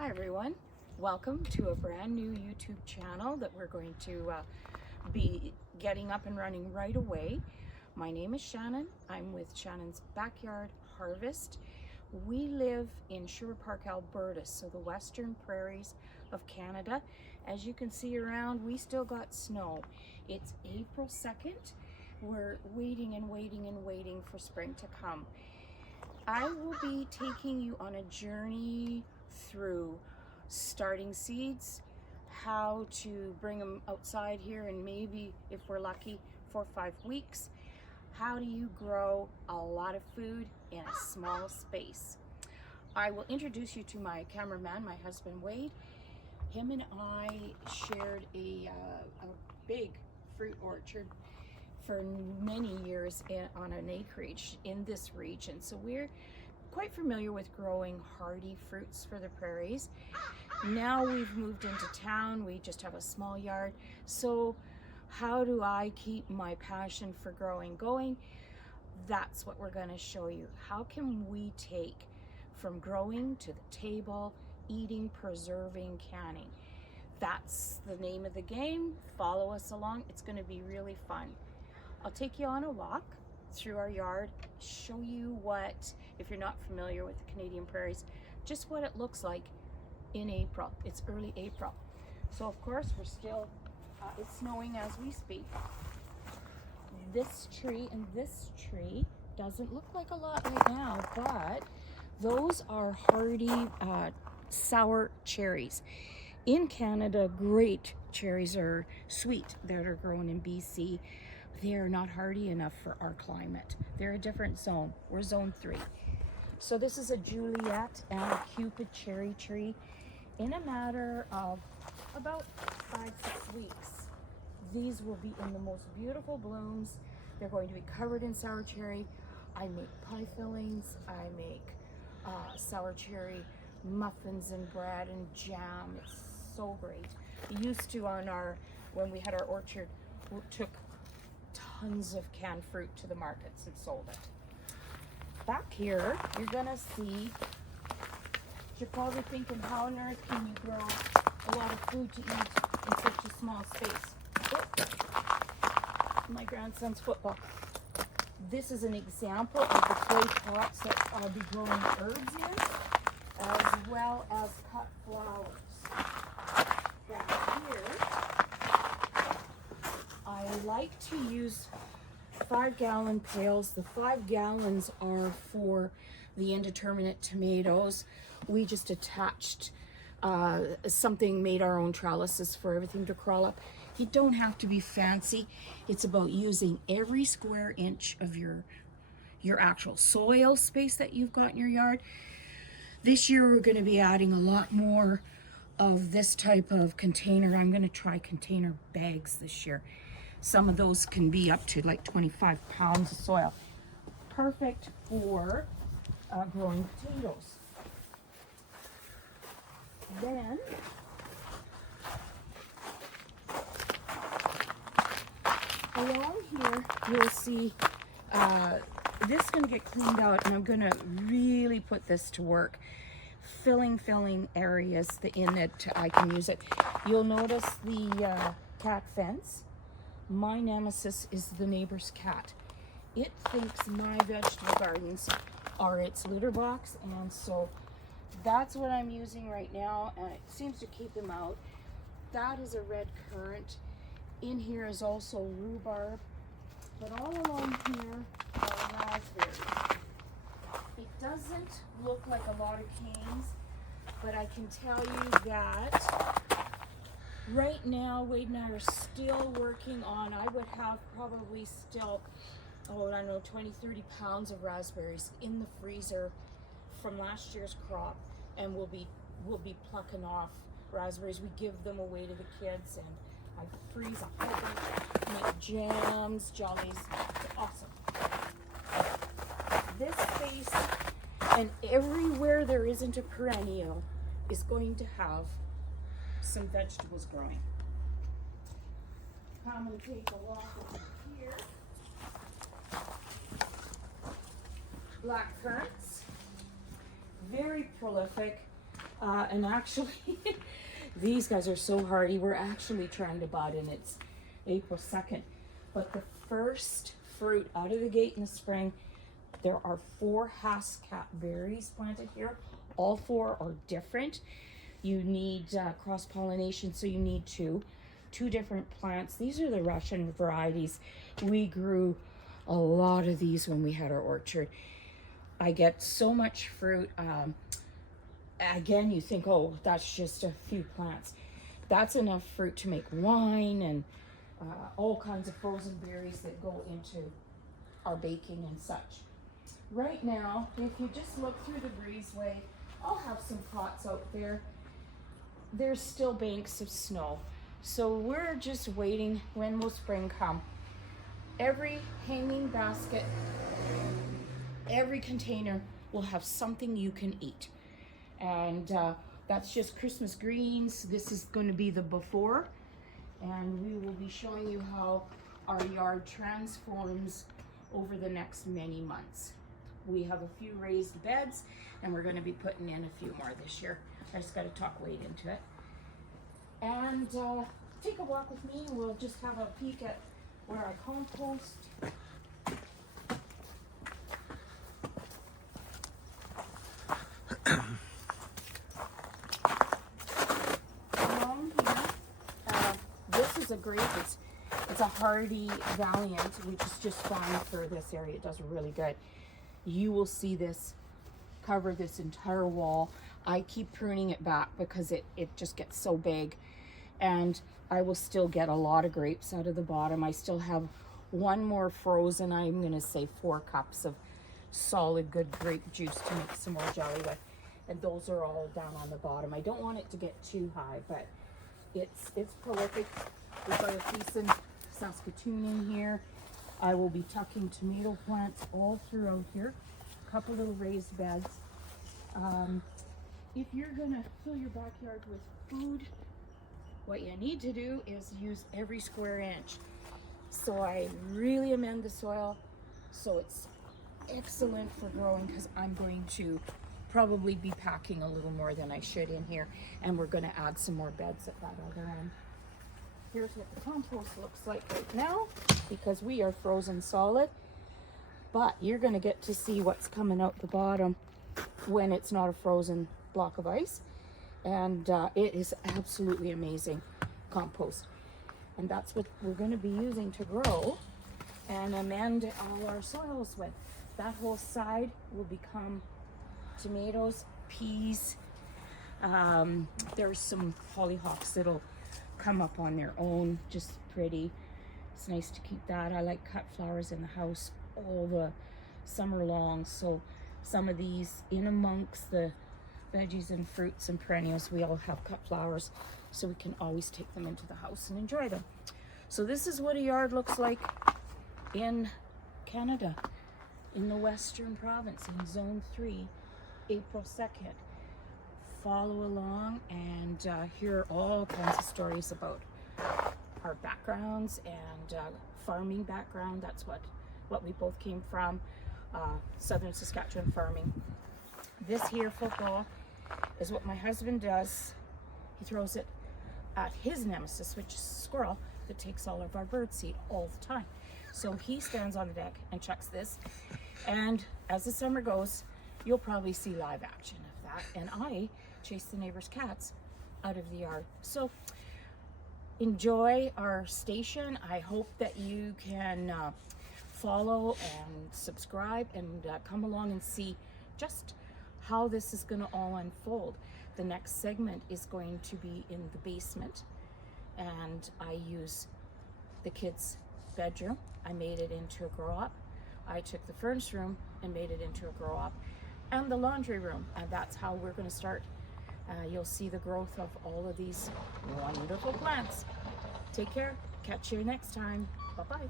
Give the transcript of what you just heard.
Hi everyone, welcome to a brand new YouTube channel that we're going to be getting up and running right away. My name is Shannon. I'm with Shannon's Backyard Harvest. We live in Sherwood Park, Alberta, so the western prairies of Canada. As you can see around, we still got snow. It's April 2nd. We're waiting and waiting and waiting for spring to come. I will be taking you on a journey through starting seeds, how to bring them outside here, and maybe if we're lucky 4 or 5 weeks. How do you grow a lot of food in a small space? I will introduce you to my cameraman, my husband Wade. Him and I shared a big fruit orchard for many years on an acreage in this region, so we're quite familiar with growing hardy fruits for the prairies. Now we've moved into town, we just have a small yard, so how do I keep my passion for growing going? That's what we're going to show you. How can we take from growing to the table, eating, preserving, canning? That's the name of the game. Follow us along. It's going to be really fun. I'll take you on a walk through our yard, show you what, if you're not familiar with the Canadian prairies, just what it looks like in April. It's early April. So of course we're still, it's snowing as we speak. This tree and this tree doesn't look like a lot right now, but those are hardy sour cherries. In Canada, great cherries are sweet that are grown in BC. They are not hardy enough for our climate. They're a different zone. We're zone 3. So this is a Juliet and a Cupid cherry tree. In a matter of about 5-6 weeks, these will be in the most beautiful blooms. They're going to be covered in sour cherry. I make pie fillings. I make sour cherry muffins and bread and jam. It's so great. We used to when we had our orchard, we took tons of canned fruit to the markets and sold it. Back here, you're gonna see, you're probably thinking, how on earth can you grow a lot of food to eat in such a small space? Oh, my grandson's football. This is an example of the clay pots that I'll be growing herbs in, as well as cut flowers. Back here, I like to use 5-gallon pails. The 5 gallons are for the indeterminate tomatoes. We just attached something, made our own trellises for everything to crawl up. You don't have to be fancy. It's about using every square inch of your actual soil space that you've got in your yard. This year we're going to be adding a lot more of this type of container. I'm going to try container bags this year. Some of those can be up to like 25 pounds of soil. Perfect for growing potatoes. Then, along here, you'll see this is going to get cleaned out, and I'm going to really put this to work. Filling areas in it, I can use it. You'll notice the cat fence. My nemesis is the neighbor's cat. It thinks my vegetable gardens are its litter box, and so that's what I'm using right now, and it seems to keep them out. That is a red currant. In here is also rhubarb, but all along here are raspberries. It doesn't look like a lot of canes, but I can tell you that right now, Wade and I are still working on, I would have probably still, I don't know, 20-30 pounds of raspberries in the freezer from last year's crop, and we'll be plucking off raspberries. We give them away to the kids, and I freeze a whole bunch, make jams, jellies. It's awesome. This space, and everywhere there isn't a perennial, is going to have some vegetables growing. I'm going to take a walk over here. Black currants, very prolific. And actually, these guys are so hardy. We're actually trying to bud, and it's April 2nd. But the first fruit out of the gate in the spring, there are 4 Haskap berries planted here. All 4 are different. You need cross-pollination, so you need two different plants. These are the Russian varieties. We grew a lot of these when we had our orchard. I get so much fruit. Again, you think, oh, that's just a few plants. That's enough fruit to make wine and all kinds of frozen berries that go into our baking and such. Right now, if you just look through the breezeway, I'll have some pots out there. There's still banks of snow. So we're just waiting. When will spring come? Every hanging basket, every container will have something you can eat. And that's just Christmas greens. This is going to be the before. And we will be showing you how our yard transforms over the next many months. We have a few raised beds, and we're going to be putting in a few more this year. I just got to talk weight into it. And take a walk with me. We'll just have a peek at where I compost. Along here, this is a great, it's a hardy Valiant, which is just fine for this area. It does really good. You will see this cover this entire wall. I keep pruning it back because it just gets so big, and I will still get a lot of grapes out of the bottom. I still have one more frozen, I'm gonna say 4 cups of solid good grape juice to make some more jelly with, and those are all down on the bottom. I don't want it to get too high, but it's prolific. We've got a piece in Saskatoon in here. I will be tucking tomato plants all throughout here. A couple little raised beds. If you're gonna fill your backyard with food, what you need to do is use every square inch. So I really amend the soil so it's excellent for growing, because I'm going to probably be packing a little more than I should in here, and we're going to add some more beds at that other end. Here's what the compost looks like right now, because we are frozen solid, but you're going to get to see what's coming out the bottom when it's not a frozen block of ice, and it is absolutely amazing compost. And that's what we're going to be using to grow and amend all our soils with. That whole side will become tomatoes, peas. There's some hollyhocks that'll come up on their own, just pretty. It's nice to keep that. I like cut flowers in the house all the summer long, so some of these in amongst the veggies and fruits and perennials, we all have cut flowers, so we can always take them into the house and enjoy them. So this is what a yard looks like in Canada, in the Western Province, in Zone 3, April 2nd. Follow along and hear all kinds of stories about our backgrounds and farming background. That's what we both came from, Southern Saskatchewan farming. This here football is what my husband does. He throws it at his nemesis, which is a squirrel that takes all of our bird seed all the time. So he stands on the deck and chucks this, and as the summer goes, you'll probably see live action of that, and I chase the neighbor's cats out of the yard. So enjoy our station. I hope that you can follow and subscribe and come along and see just how this is going to all unfold. The next segment is going to be in the basement, and I use the kids' bedroom. I made it into a grow-up. I took the furnace room and made it into a grow-up, and the laundry room, and that's how we're going to start. You'll see the growth of all of these wonderful plants. Take care. Catch you next time. Bye-bye.